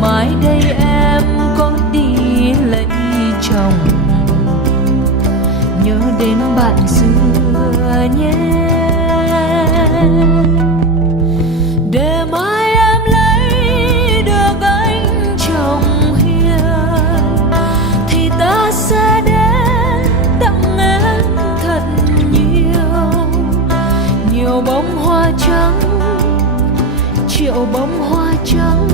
Mai đây em có đi lấy chồng, nhớ đến bạn xưa nhé. Để mai em lấy được anh chồng hiền, thì ta sẽ đến tặng em thật nhiều bông hoa trắng, triệu bông hoa trắng.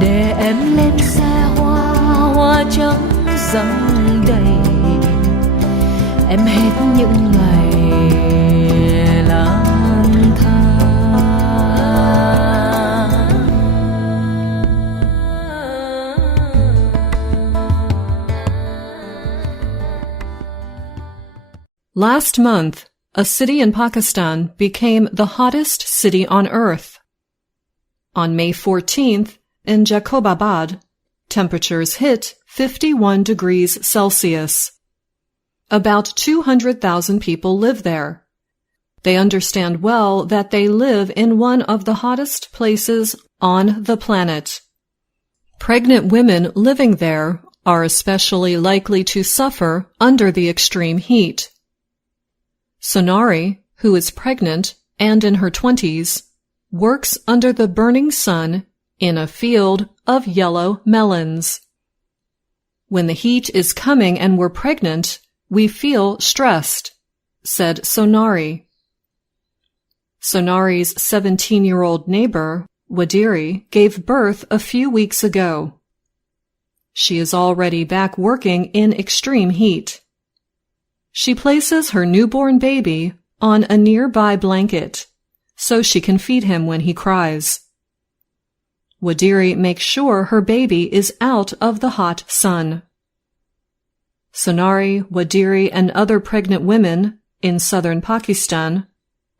Để em lên xe hoa, hoa trắng răng đầy, em hết những ngày lang thang. Last month, a city in Pakistan became the hottest city on earth. On May 14th, in Jacobabad, temperatures hit 51 degrees Celsius. About 200,000 people live there. They understand well that they live in one of the hottest places on the planet. Pregnant women living there are especially likely to suffer under the extreme heat. Sonari, who is pregnant and in her 20s, works under the burning sun in a field of yellow melons. When the heat is coming and we're pregnant, we feel stressed, said Sonari. Sonari's 17-year-old neighbor, Wadiri, gave birth a few weeks ago. She is already back working in extreme heat. She places her newborn baby on a nearby blanket so she can feed him when he cries. Wadiri makes sure her baby is out of the hot sun. Sonari, Wadiri, and other pregnant women in southern Pakistan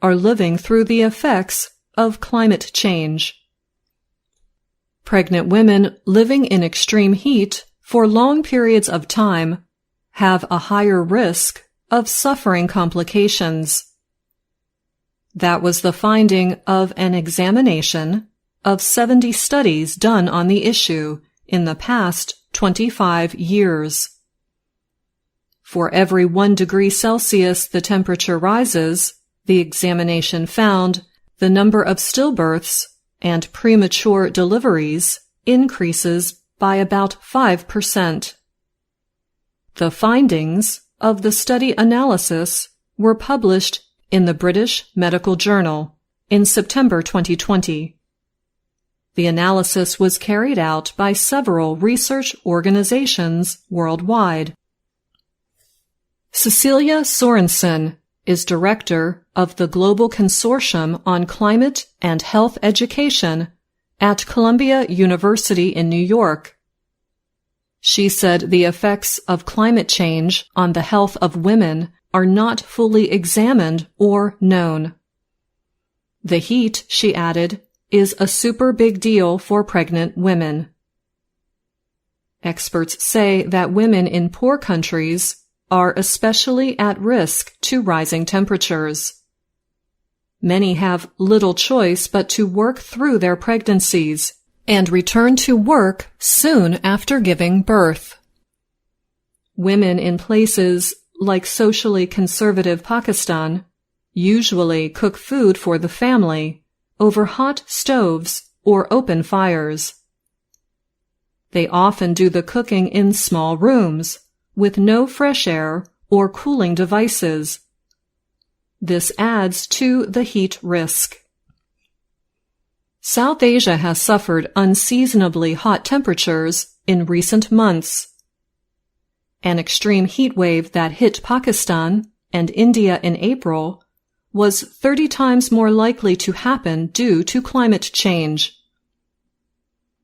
are living through the effects of climate change. Pregnant women living in extreme heat for long periods of time have a higher risk of suffering complications. That was the finding of an examination of 70 studies done on the issue in the past 25 years. For every 1 degree Celsius the temperature rises, the examination found the number of stillbirths and premature deliveries increases by about 5%. The findings of the study analysis were published in the British Medical Journal in September 2020. The analysis was carried out by several research organizations worldwide. Cecilia Sorensen is director of the Global Consortium on Climate and Health Education at Columbia University in New York. She said the effects of climate change on the health of women are not fully examined or known. The heat, she added, is a super big deal for pregnant women. Experts say that women in poor countries are especially at risk to rising temperatures. Many have little choice but to work through their pregnancies and return to work soon after giving birth. Women in places like socially conservative Pakistan usually cook food for the family over hot stoves or open fires. They often do the cooking in small rooms, with no fresh air or cooling devices. This adds to the heat risk. South Asia has suffered unseasonably hot temperatures in recent months. An extreme heat wave that hit Pakistan and India in April was 30 times more likely to happen due to climate change.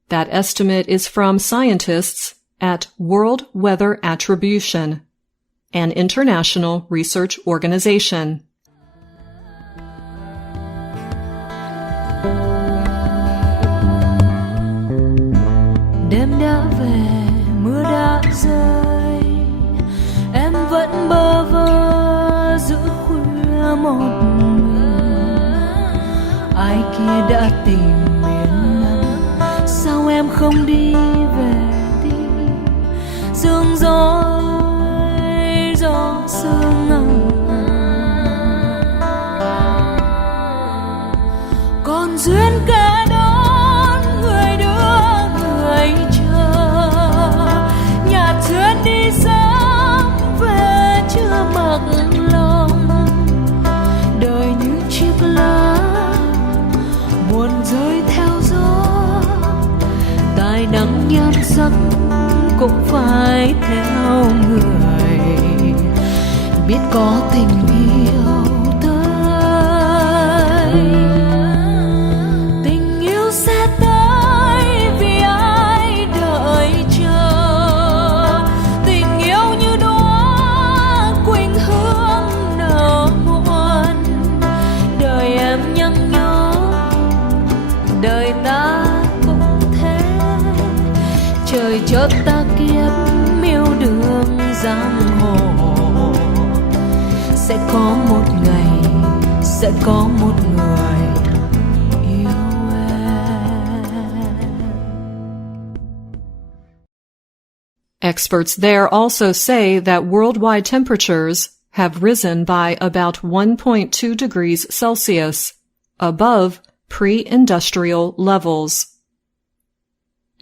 That estimate is from scientists at World Weather Attribution, an international research organization. Đêm đã về, mưa đã rơi, em vẫn bơ vơ giữa khuya một mình. Ai kia đã tìm miền Nam, sao em không đi về đi? Sương gió sương còn duyên kẻ đón người đưa người chờ, nhà thuyền đi sớm về chưa mặc lòng. Đời như chiếc lá buồn rơi theo gió, tài nắng nhan sắc cũng phải theo người. Biết có tình yêu tới, tình yêu sẽ tới vì ai đợi chờ. Tình yêu như đóa quỳnh hương nở muôn, đời em nhăng nhó, đời ta cũng thế. Trời chợt ta kiếp miêu đường giang hồ, sẽ có một ngày, sẽ có một người yêu em. Experts there also say that worldwide temperatures have risen by about 1.2 degrees Celsius, above pre-industrial levels.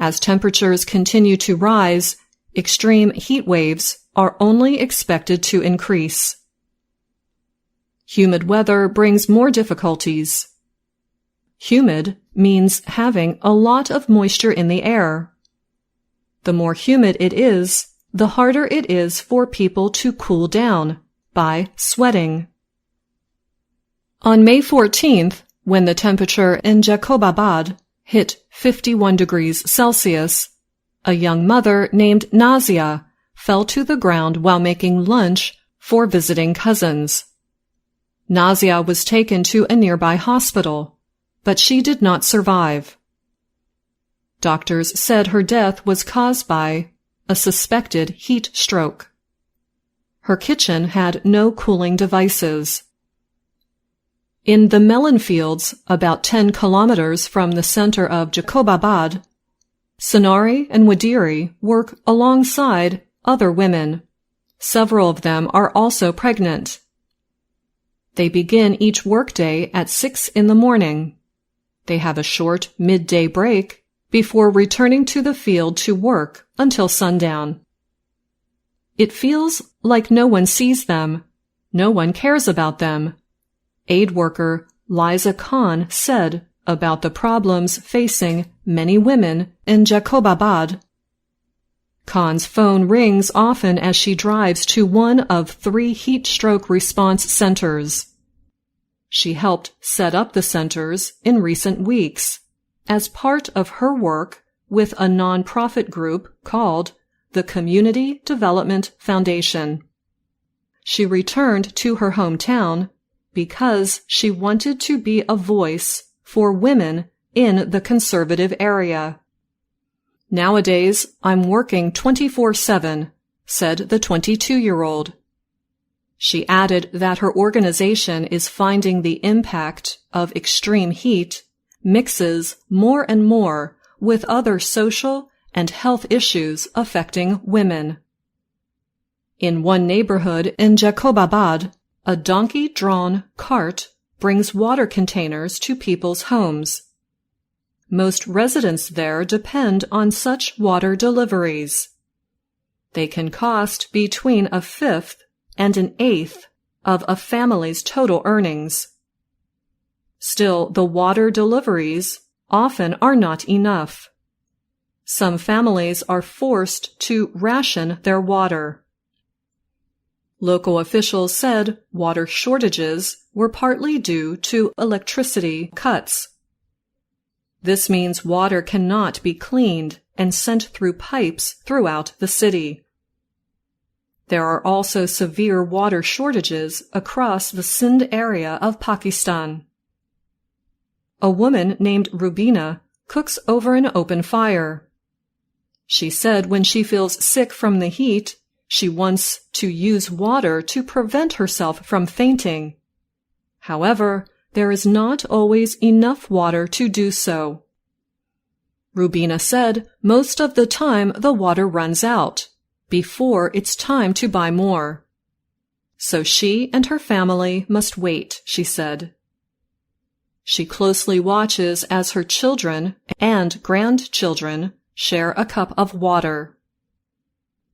As temperatures continue to rise, extreme heat waves are only expected to increase. Humid weather brings more difficulties. Humid means having a lot of moisture in the air. The more humid it is, the harder it is for people to cool down by sweating. On May 14th, when the temperature in Jacobabad hit 51 degrees Celsius, a young mother named Nazia fell to the ground while making lunch for visiting cousins. Nazia was taken to a nearby hospital, but she did not survive. Doctors said her death was caused by a suspected heat stroke. Her kitchen had no cooling devices. In the melon fields, about 10 kilometers from the center of Jacobabad, Sonari and Wadiri work alongside other women. Several of them are also pregnant. They begin each workday at 6 in the morning. They have a short midday break before returning to the field to work until sundown. It feels like no one sees them. No one cares about them. Aid worker Liza Khan said about the problems facing many women in Jacobabad. Khan's phone rings often as she drives to one of 3 heat stroke response centers. She helped set up the centers in recent weeks as part of her work with a non-profit group called the Community Development Foundation. She returned to her hometown because she wanted to be a voice for women in the conservative area. Nowadays, I'm working 24/7, said the 22-year-old. She added that her organization is finding the impact of extreme heat mixes more and more with other social and health issues affecting women. In one neighborhood in Jacobabad, a donkey-drawn cart brings water containers to people's homes. Most residents there depend on such water deliveries. They can cost between a fifth and an eighth of a family's total earnings. Still, the water deliveries often are not enough. Some families are forced to ration their water. Local officials said water shortages were partly due to electricity cuts. This means water cannot be cleaned and sent through pipes throughout the city. There are also severe water shortages across the Sindh area of Pakistan. A woman named Rubina cooks over an open fire. She said when she feels sick from the heat, she wants to use water to prevent herself from fainting. However, there is not always enough water to do so. Rubina said most of the time the water runs out before it's time to buy more. So she and her family must wait, she said. She closely watches as her children and grandchildren share a cup of water.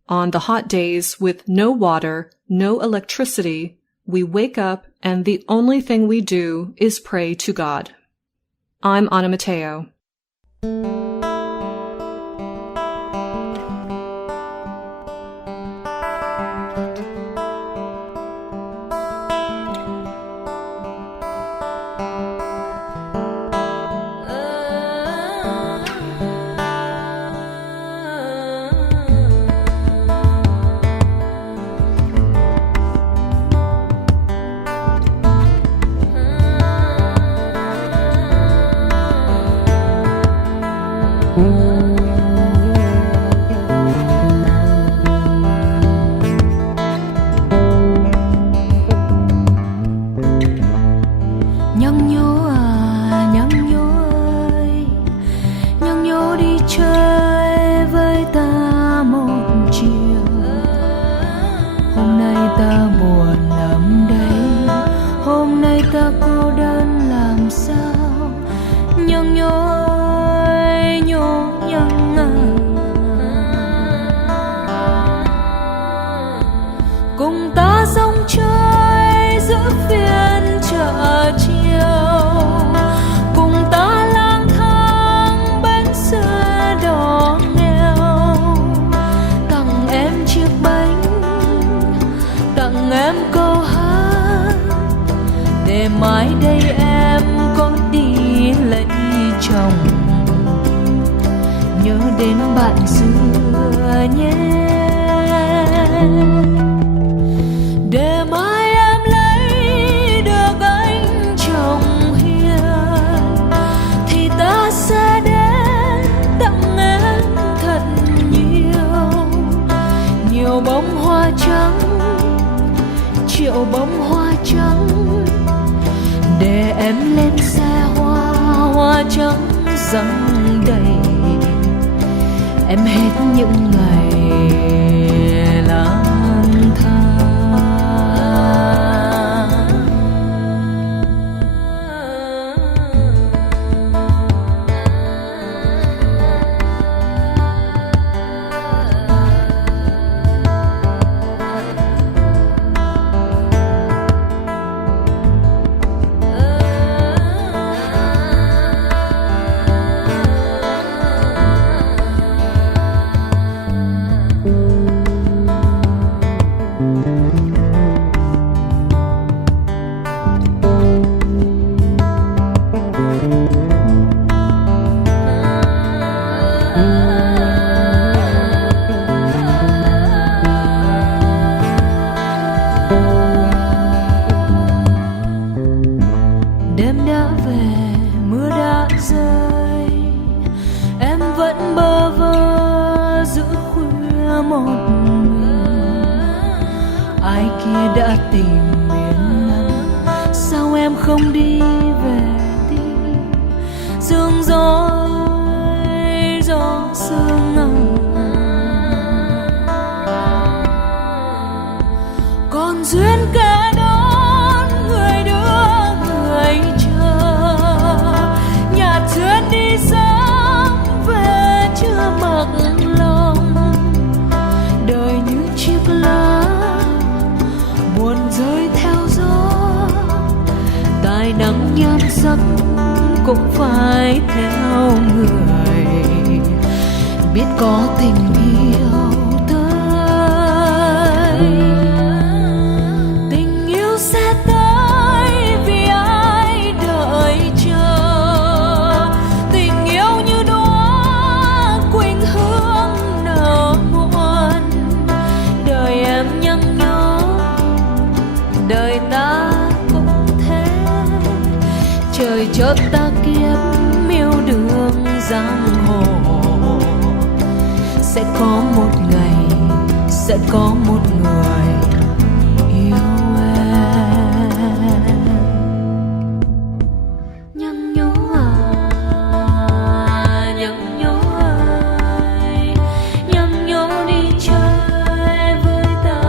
On the hot days with no water, no electricity, we wake up and the only thing we do is pray to God. I'm Anna Matteo. Cùng ta rong chơi giữa phiên chợ chiều, cùng ta lang thang bến xe đỏ nghèo, tặng em chiếc bánh, tặng em câu hát, để mai đây em có đi lấy chồng, nhớ đến bạn xưa nhé. Để mai em lấy được anh chồng hiền, thì ta sẽ đến tặng em thật nhiều, nhiều bông hoa trắng, triệu bông hoa trắng, để em lên xe hoa, hoa trắng răng đầy, em hết những ngày lang thang. Đêm đã về, mưa đã rơi, em vẫn bơ vơ giữa khuya một mình. Ai kia đã tìm miền Nam, sao em không đi về đi? Sương gió sương còn duyên kẻ đón người đưa người chờ, nhạt duyên đi sớm về chưa mặc lòng, đời nhan sắc cũng phải theo người, biết có tình yêu tới. Tình yêu sẽ tới vì ai đợi chờ, tình yêu như đóa quỳnh hương nở muôn. Đời em nhăng nhó, đời ta cũng thế, trời cho ta kiếp miêu đường giang hồ. Sẽ có một ngày, sẽ có một người yêu em. Nhăng nhó à, nhăng nhó ơi, nhăng nhó đi chơi với ta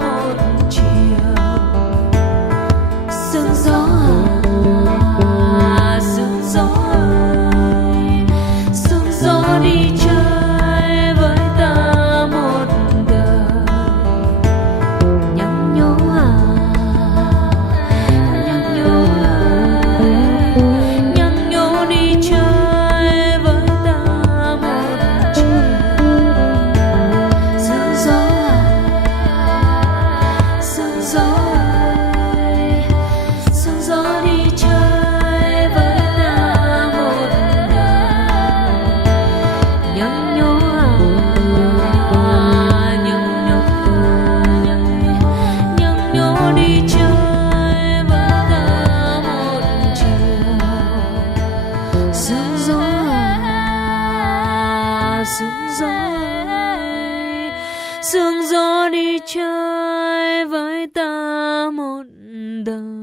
một chiều. Sương gió à, sương gió ơi, sương gió đi chơi. Sương gió đi chơi với ta một đời.